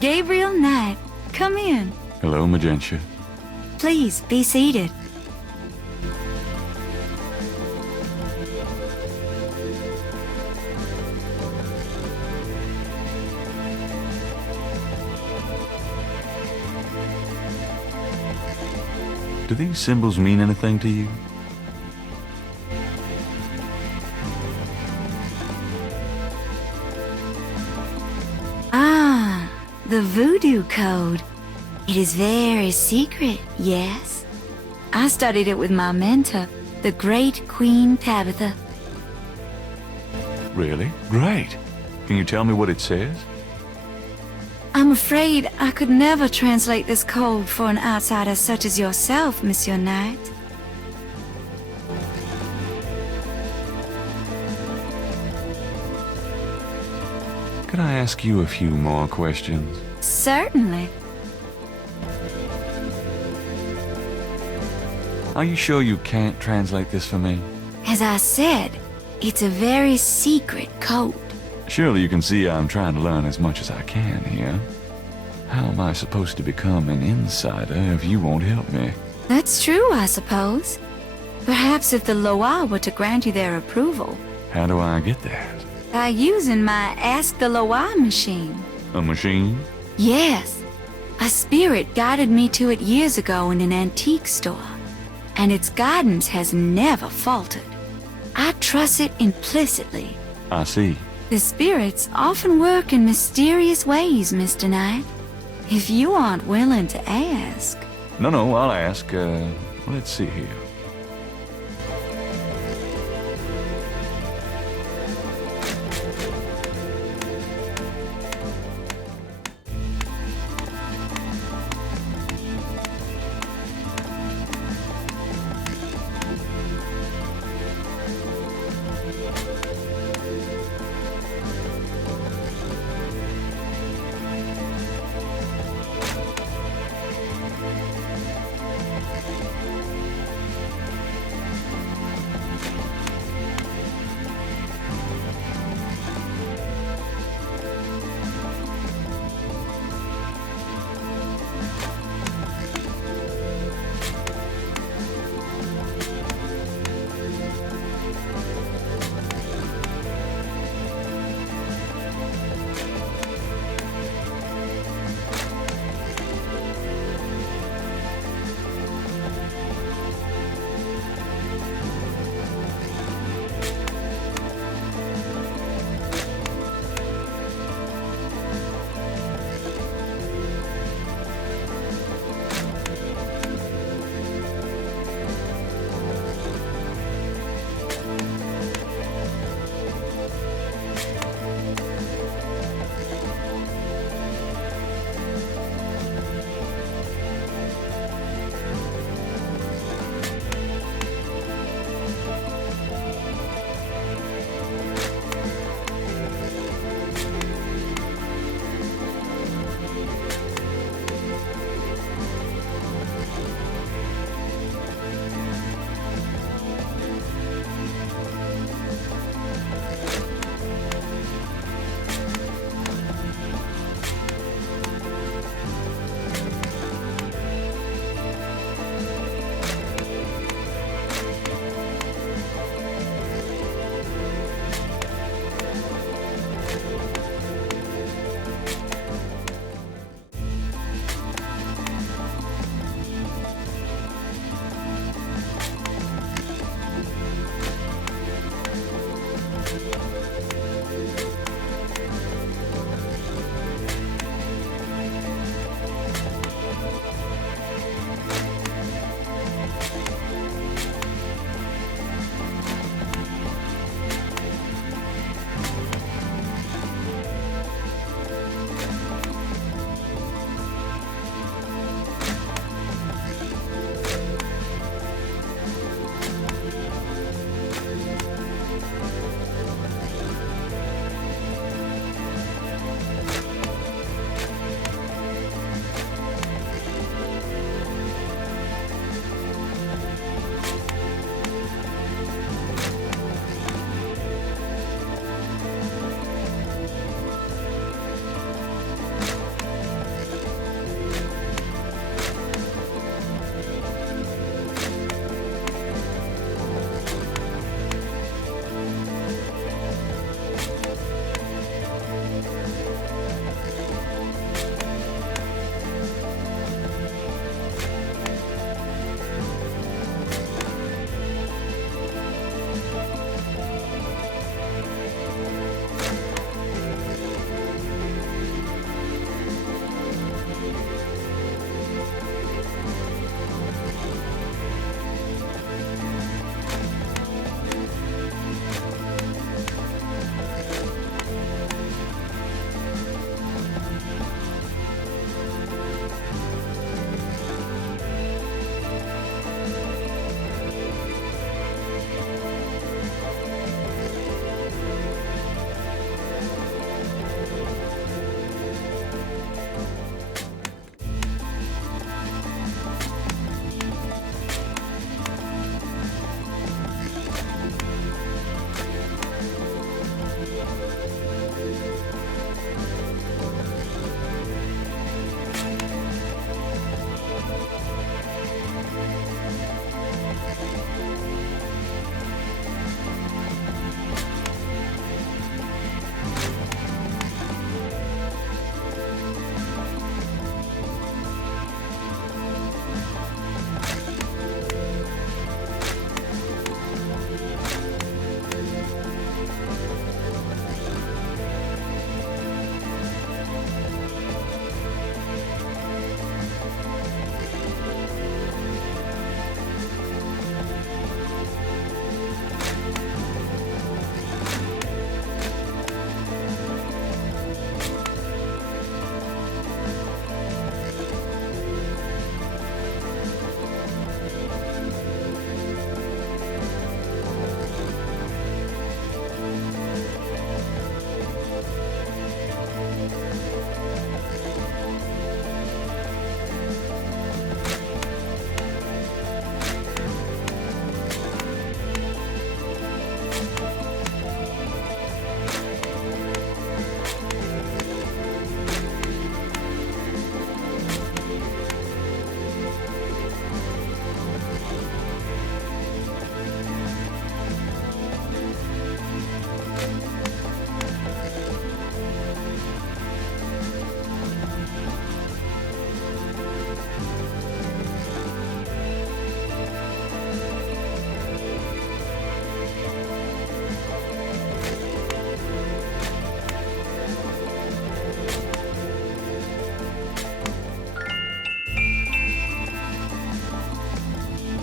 Gabriel Knight, come in. Hello, Magenta. Please be seated. Do these symbols mean anything to you? Ah, the voodoo code. It is very secret, yes. I studied it with my mentor, the great Queen Tabitha. Really? Great. Can you tell me what it says? I'm afraid I could never translate this code for an outsider such as yourself, Monsieur Knight. Could I ask you a few more questions? Certainly. Are you sure you can't translate this for me? As I said, it's a very secret code. Surely you can see I'm trying to learn as much as I can here. How am I supposed to become an insider if you won't help me? That's true, I suppose. Perhaps if the Loa were to grant you their approval. How do I get that? By using my Ask the Loa machine. A machine? Yes. A spirit guided me to it years ago in an antique store. And its guidance has never faltered. I trust it implicitly. I see. The spirits often work in mysterious ways, Mr. Knight. If you aren't willing to ask... No, I'll ask. Let's see here.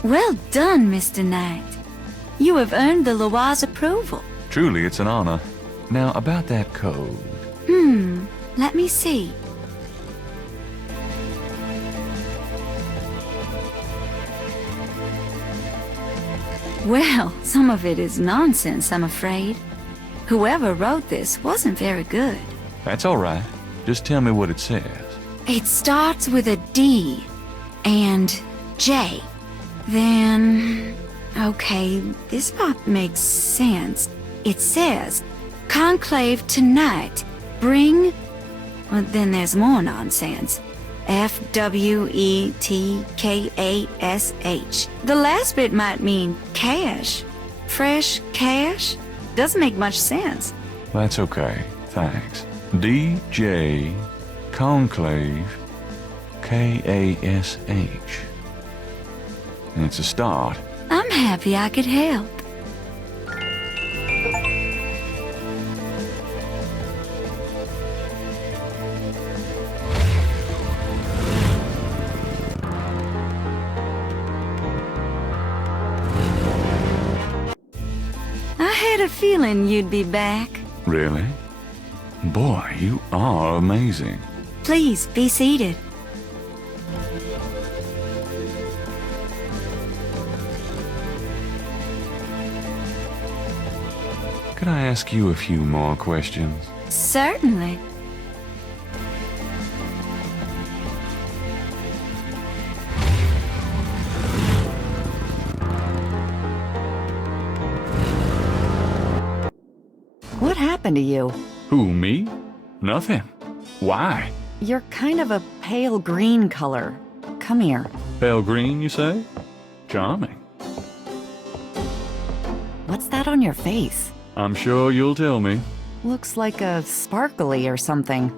Well done, Mr. Knight. You have earned the Loa's approval. Truly, it's an honor. Now, about that code. Let me see. Well, some of it is nonsense, I'm afraid. Whoever wrote this wasn't very good. That's all right. Just tell me what it says. It starts with a D and J. Then... okay, this part makes sense. It says, Conclave tonight, bring... well, then there's more nonsense. F-W-E-T-K-A-S-H. The last bit might mean cash. Fresh cash? Doesn't make much sense. That's okay. Thanks. D.J. Conclave K-A-S-H. It's a start. I'm happy I could help. I had a feeling you'd be back. Really? Boy, you are amazing. Please, be seated. Could I ask you a few more questions? Certainly. What happened to you? Who, me? Nothing. Why? You're kind of a pale green color. Come here. Pale green, you say? Charming. What's that on your face? I'm sure you'll tell me. Looks like a sparkly or something.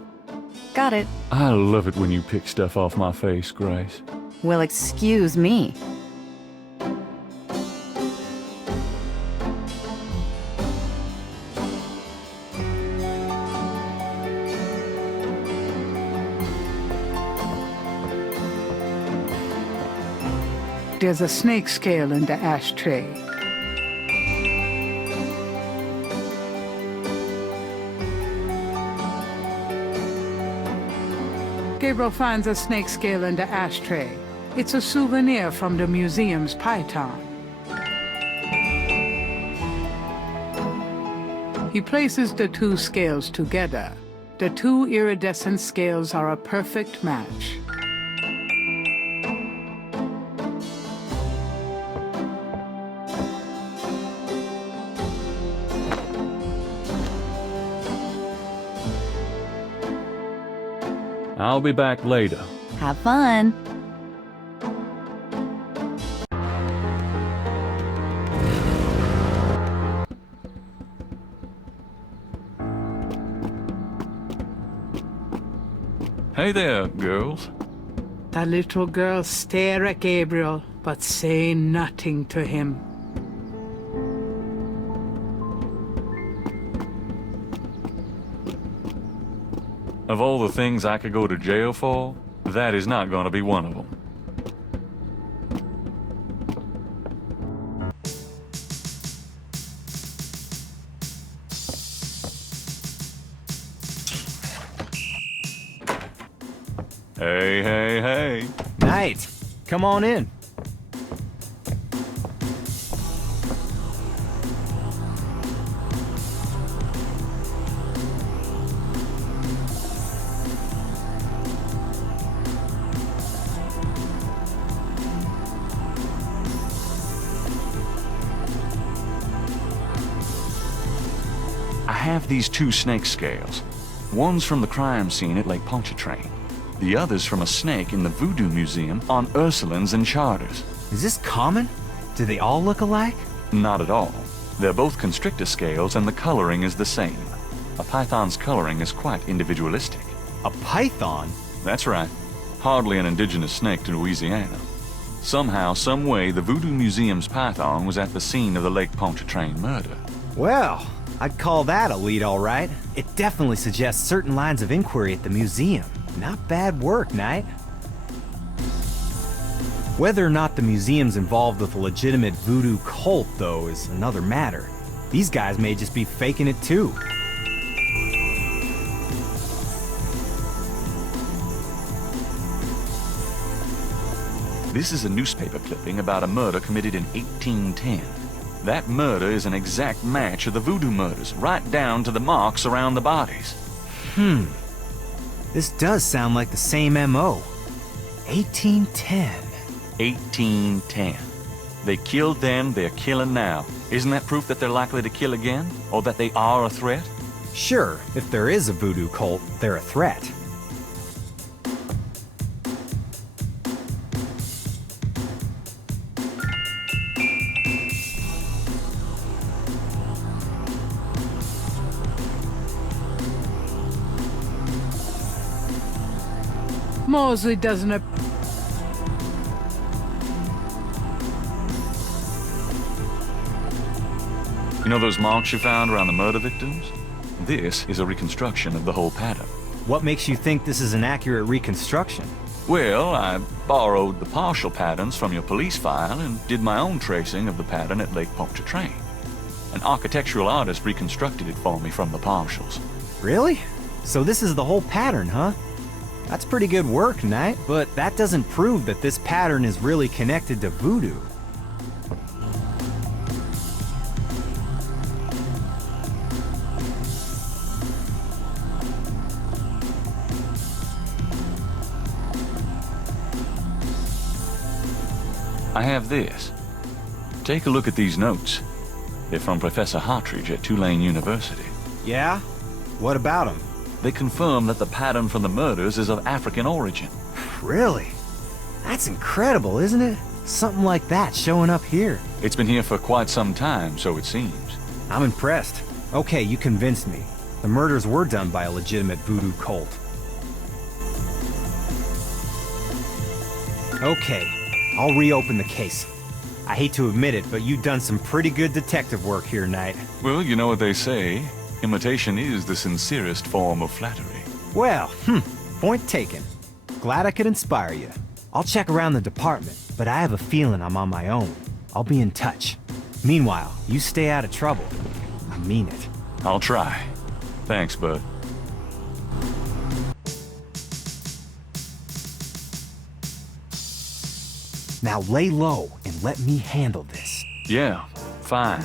Got it. I love it when you pick stuff off my face, Grace. Well, excuse me. There's a snake scale in the ashtray. Gabriel finds a snake scale in the ashtray. It's a souvenir from the museum's python. He places the two scales together. The two iridescent scales are a perfect match. I'll be back later. Have fun. Hey there, girls. The little girls stare at Gabriel, but say nothing to him. Of all the things I could go to jail for, that is not going to be one of them. Hey, hey, hey. Knight, come on in. I have these two snake scales. One's from the crime scene at Lake Pontchartrain. The other's from a snake in the Voodoo Museum on Ursulines and Charters. Is this common? Do they all look alike? Not at all. They're both constrictor scales and the coloring is the same. A python's coloring is quite individualistic. A python? That's right. Hardly an indigenous snake to Louisiana. Somehow, some way, the Voodoo Museum's python was at the scene of the Lake Pontchartrain murder. Well, I'd call that a lead, all right. It definitely suggests certain lines of inquiry at the museum. Not bad work, Knight. Whether or not the museum's involved with a legitimate voodoo cult, though, is another matter. These guys may just be faking it too. This is a newspaper clipping about a murder committed in 1810. That murder is an exact match of the voodoo murders, right down to the marks around the bodies. This does sound like the same M.O. 1810. 1810. They killed then, they're killing now. Isn't that proof that they're likely to kill again? Or that they are a threat? Sure, if there is a voodoo cult, they're a threat. Mosli doesn't You know those marks you found around the murder victims? This is a reconstruction of the whole pattern. What makes you think this is an accurate reconstruction? Well, I borrowed the partial patterns from your police file and did my own tracing of the pattern at Lake Pontchartrain. An architectural artist reconstructed it for me from the partials. Really? So this is the whole pattern, huh? That's pretty good work, Knight, but that doesn't prove that this pattern is really connected to voodoo. I have this. Take a look at these notes. They're from Professor Hartridge at Tulane University. Yeah? What about him? They confirm that the pattern from the murders is of African origin. Really? That's incredible, isn't it? Something like that showing up here. It's been here for quite some time, so it seems. I'm impressed. Okay, you convinced me. The murders were done by a legitimate voodoo cult. Okay, I'll reopen the case. I hate to admit it, but you've done some pretty good detective work here, Knight. Well, you know what they say. Imitation is the sincerest form of flattery. Well, point taken. Glad I could inspire you. I'll check around the department, but I have a feeling I'm on my own. I'll be in touch. Meanwhile, you stay out of trouble. I mean it. I'll try. Thanks, bud. Now lay low and let me handle this. Yeah, fine.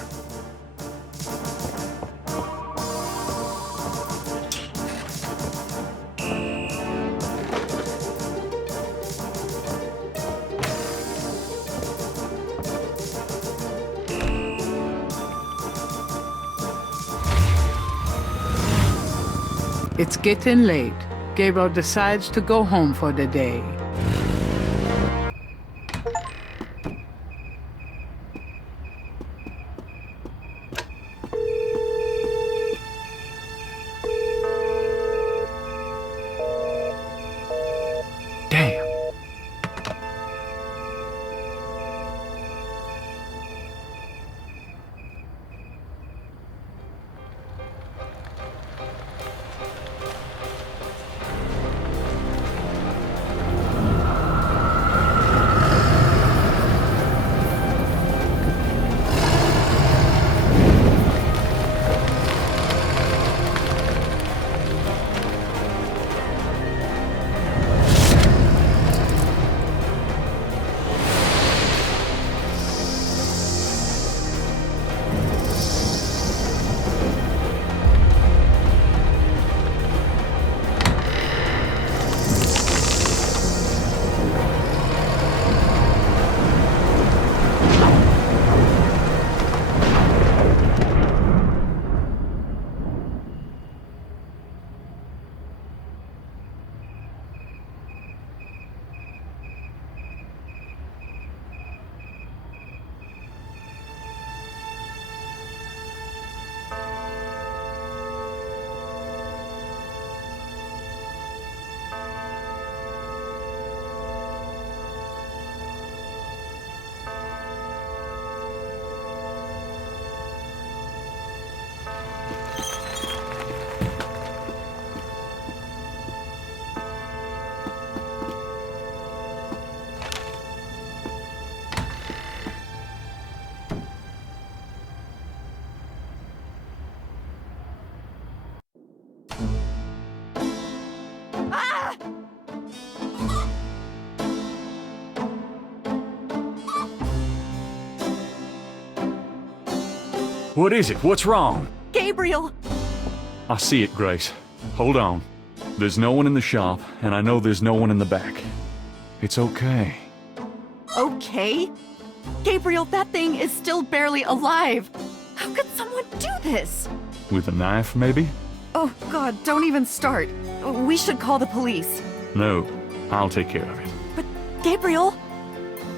It's getting late. Gabriel decides to go home for the day. Damn. What is it? What's wrong? Gabriel! I see it, Grace. Hold on. There's no one in the shop, and I know there's no one in the back. It's okay. Okay? Gabriel, that thing is still barely alive. How could someone do this? With a knife, maybe? Oh, God, don't even start. We should call the police. No, I'll take care of it. But, Gabriel...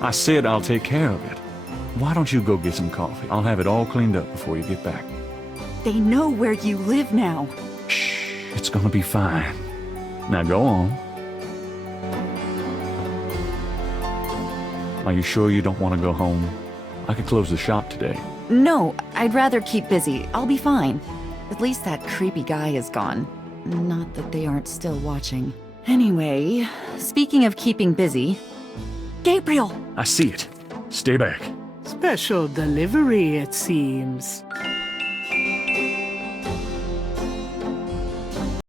I said I'll take care of it. Why don't you go get some coffee? I'll have it all cleaned up before you get back. They know where you live now. Shh, it's gonna be fine. Now go on. Are you sure you don't want to go home? I could close the shop today. No, I'd rather keep busy. I'll be fine. At least that creepy guy is gone. Not that they aren't still watching. Anyway, speaking of keeping busy... Gabriel! I see it. Stay back. Special delivery, it seems.